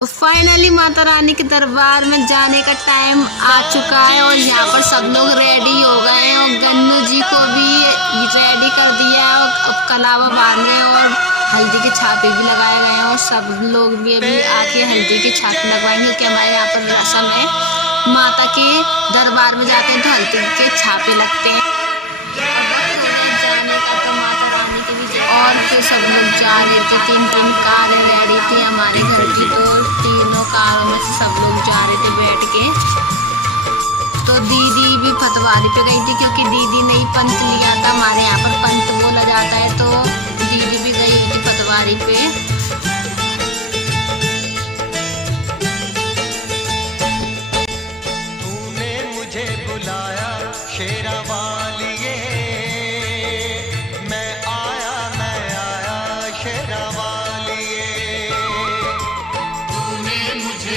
Finally Mata Rani के दरबार में जाने का टाइम आ चुका है और यहाँ पर सब लोग रेडी हो गए हैं और गन्नू जी को भी रेडी कर दिया है और कलावा बांध रहे हैं और हल्दी के छापे भी लगाए गए हैं और सब लोग भी अभी आके हल्दी के छापे लगवाएंगे क्योंकि हमारे यहाँ पर रस्म है, माता के दरबार में जाते हैं तो हल्दी के छापे लगते हैं। और फिर सब लोग जा रहे थे, तीन कारें रेडी थी हमारे घर की, तो तीनों कारों में से सब लोग जा रहे थे बैठ के। तो दीदी भी पटवारी पे गई थी क्योंकि दीदी ने ही पंत लिया था, हमारे यहाँ पर पंत बोला जाता है, तो दीदी भी गई थी पटवारी पे। तूने मुझे बुलाया शेरा वालिए, मैं आया शेरा वालिए। तूने मुझे